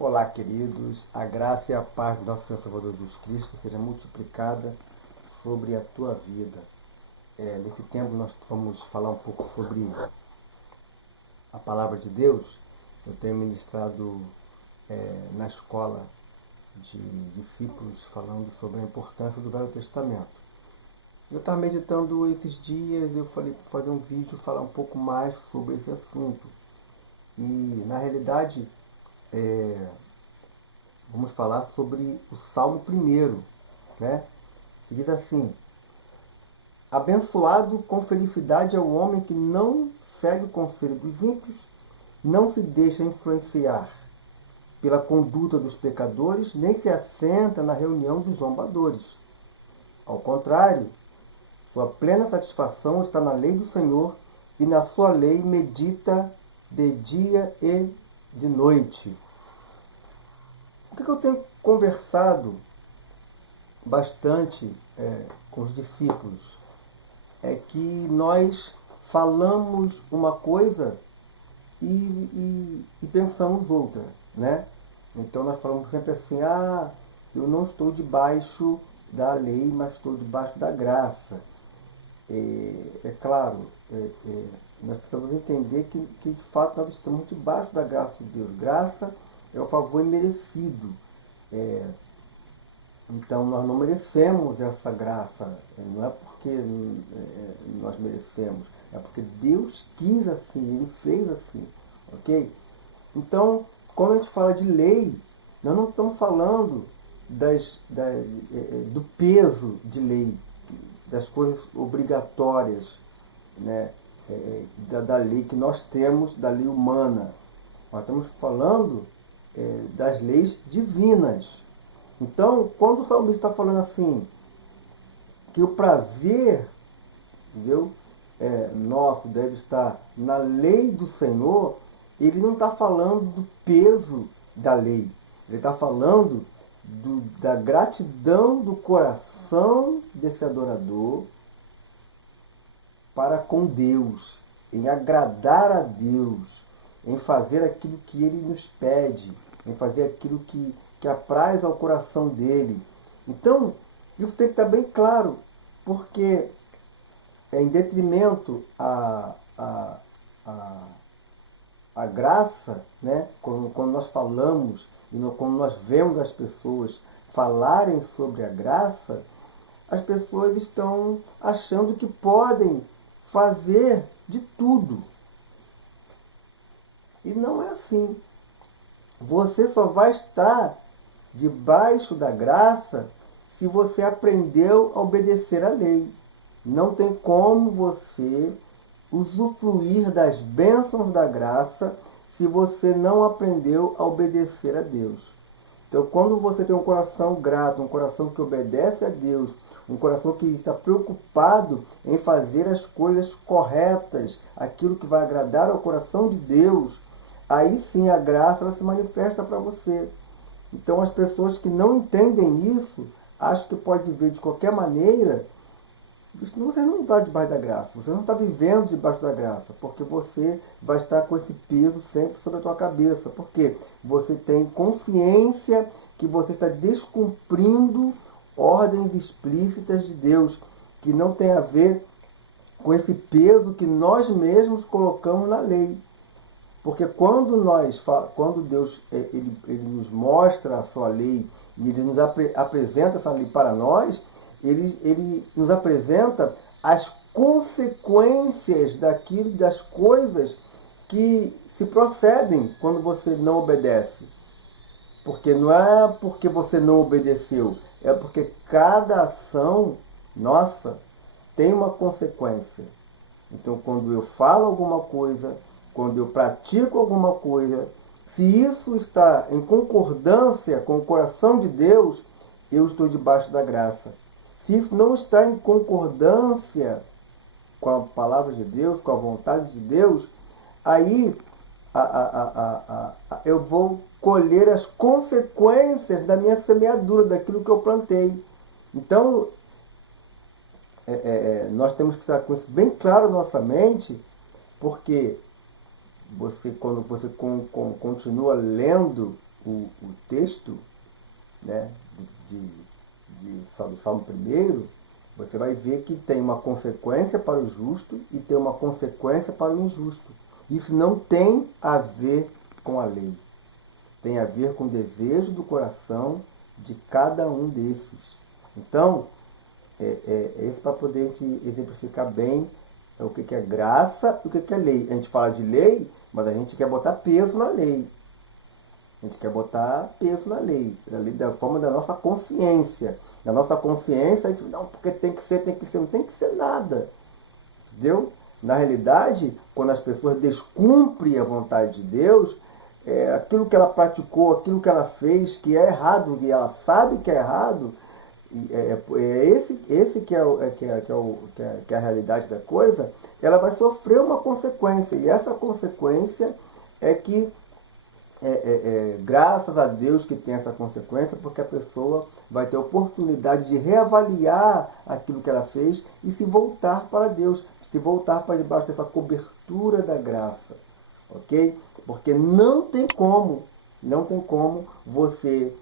Olá, queridos, a graça e a paz do nosso Senhor Salvador Jesus Cristo seja multiplicada sobre a tua vida. Nesse tempo nós vamos falar um pouco sobre a palavra de Deus. Eu tenho ministrado na escola de discípulos falando sobre a importância do Velho Testamento. Eu estava meditando esses dias, eu falei para fazer um vídeo falar um pouco mais sobre esse assunto. E na realidade vamos falar sobre o Salmo 1, né? Que diz assim: abençoado com felicidade é o homem que não segue o conselho dos ímpios, não se deixa influenciar pela conduta dos pecadores, nem se assenta na reunião dos zombadores. Ao contrário, sua plena satisfação está na lei do Senhor, e na sua lei medita de dia e de noite. O que eu tenho conversado bastante com os discípulos é que nós falamos uma coisa e pensamos outra, né? Então nós falamos sempre assim: eu não estou debaixo da lei, mas estou debaixo da graça. É claro, nós precisamos entender que de fato nós estamos debaixo da graça de Deus. Graça é o favor imerecido. Então nós não merecemos essa graça, não é porque nós merecemos, é porque Deus quis assim, Ele fez assim, ok? Então, quando a gente fala de lei, nós não estamos falando do peso de lei, das coisas obrigatórias, né, da lei que nós temos, da lei humana. Nós estamos falando das leis divinas. Então, quando o salmista está falando assim, que o prazer, entendeu, nosso deve estar na lei do Senhor, ele não está falando do peso da lei. Ele está falando da gratidão do coração desse adorador para com Deus, em agradar a Deus, em fazer aquilo que Ele nos pede, em fazer aquilo que apraz ao coração dele. Então, isso tem que estar bem claro, porque em detrimento à graça, né? Quando nós falamos e quando nós vemos as pessoas falarem sobre a graça, as pessoas estão achando que podem fazer de tudo. E não é assim. Você só vai estar debaixo da graça se você aprendeu a obedecer a lei. Não tem como você usufruir das bênçãos da graça se você não aprendeu a obedecer a Deus. Então, quando você tem um coração grato, um coração que obedece a Deus, um coração que está preocupado em fazer as coisas corretas, aquilo que vai agradar ao coração de Deus, aí sim a graça ela se manifesta para você. Então as pessoas que não entendem isso, acham que pode viver de qualquer maneira. Você não está debaixo da graça, você não está vivendo debaixo da graça, porque você vai estar com esse peso sempre sobre a tua cabeça, porque você tem consciência que você está descumprindo ordens explícitas de Deus, que não tem a ver com esse peso que nós mesmos colocamos na lei. Porque quando Deus ele nos mostra a sua lei e Ele nos apresenta essa lei para nós, ele nos apresenta as consequências das coisas que se procedem quando você não obedece. Porque não é porque você não obedeceu, é porque cada ação nossa tem uma consequência. Então, quando eu falo alguma coisa, quando eu pratico alguma coisa, se isso está em concordância com o coração de Deus, eu estou debaixo da graça. Se isso não está em concordância com a palavra de Deus, com a vontade de Deus, aí eu vou colher as consequências da minha semeadura, daquilo que eu plantei. Então, nós temos que estar com isso bem claro na nossa mente, porque quando você continua lendo o texto, né, do Salmo 1, você vai ver que tem uma consequência para o justo e tem uma consequência para o injusto. Isso não tem a ver com a lei. Tem a ver com o desejo do coração de cada um desses. Então, isso para poder a gente exemplificar bem o que é graça e o que é lei. A gente fala de lei, mas a gente quer botar peso na lei. A gente quer botar peso na lei da forma da nossa consciência. Na nossa consciência, a gente não, porque tem que ser, não tem que ser nada. Entendeu? Na realidade, quando as pessoas descumprem a vontade de Deus, aquilo que ela praticou, aquilo que ela fez, que é errado, e ela sabe que é errado, esse que é a realidade da coisa, ela vai sofrer uma consequência. E essa consequência é que graças a Deus que tem essa consequência, porque a pessoa vai ter a oportunidade de reavaliar aquilo que ela fez e se voltar para Deus, se voltar para debaixo dessa cobertura da graça, ok? Porque não tem como você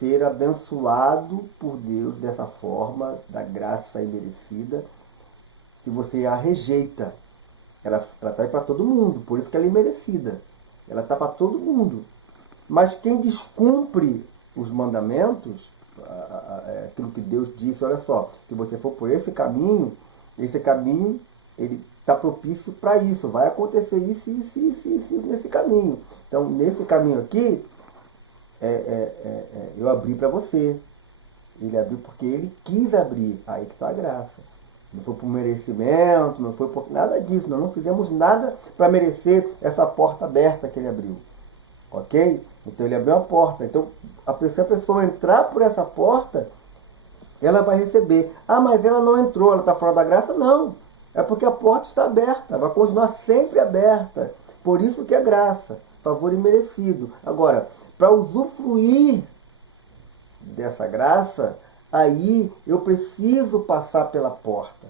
ser abençoado por Deus dessa forma, da graça imerecida, se você a rejeita. Ela está aí para todo mundo, por isso que ela é imerecida. Ela está para todo mundo. Mas quem descumpre os mandamentos, aquilo que Deus disse, olha só, se você for por esse caminho ele está propício para isso. Vai acontecer isso nesse caminho. Então, nesse caminho aqui, eu abri para você. Ele abriu porque ele quis abrir. Aí que está a graça. Não foi por merecimento, não foi por nada disso. Nós não fizemos nada para merecer essa porta aberta que ele abriu. Ok? Então ele abriu a porta. Então, se a pessoa entrar por essa porta, ela vai receber. Ah, mas ela não entrou, ela está fora da graça? Não. É porque a porta está aberta. Vai continuar sempre aberta. Por isso que é graça. Favor imerecido. Agora, para usufruir dessa graça, aí eu preciso passar pela porta.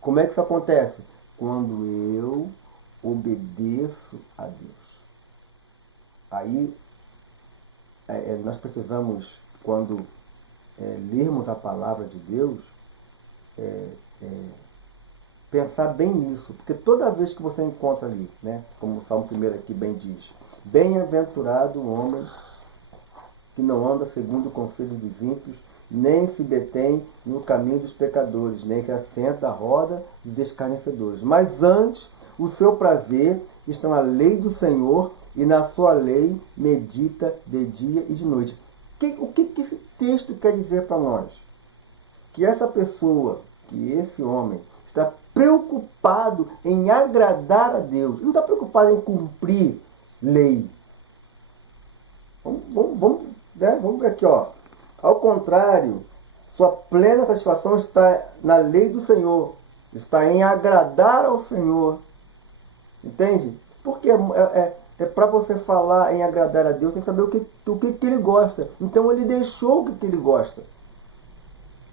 Como é que isso acontece? Quando eu obedeço a Deus. Aí nós precisamos, quando lermos a palavra de Deus, pensar bem nisso. Porque toda vez que você encontra ali, né, como o Salmo 1 aqui bem diz, bem-aventurado o homem que não anda segundo o conselho dos ímpios, nem se detém no caminho dos pecadores, nem se assenta à roda dos escarnecedores. Mas antes, o seu prazer está na lei do Senhor, e na sua lei medita de dia e de noite. O que esse texto quer dizer para nós? Que essa pessoa, que esse homem, está preocupado em agradar a Deus. Não está preocupado em cumprir lei. Vamos ver aqui, ó. Ao contrário, sua plena satisfação está na lei do Senhor. Está em agradar ao Senhor. Entende? Porque para você falar em agradar a Deus, tem que saber o que ele gosta. Então ele deixou o que ele gosta.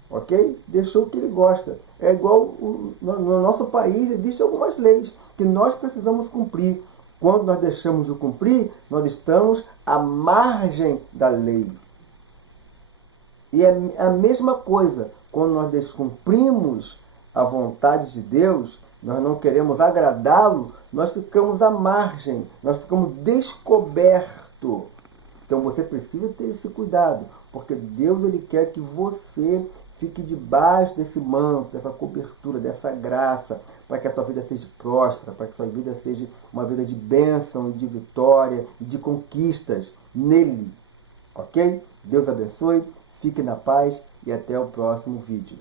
Ok? Deixou o que ele gosta. É igual no nosso país, existem algumas leis que nós precisamos cumprir. Quando nós deixamos de cumprir, nós estamos à margem da lei. E é a mesma coisa, quando nós descumprimos a vontade de Deus, nós não queremos agradá-lo, nós ficamos à margem, nós ficamos descobertos. Então você precisa ter esse cuidado, porque Deus ele quer que você fique debaixo desse manto, dessa cobertura, dessa graça, para que a tua vida seja próspera, para que a sua vida seja uma vida de bênção e de vitória e de conquistas nele. Ok? Deus abençoe, fique na paz e até o próximo vídeo.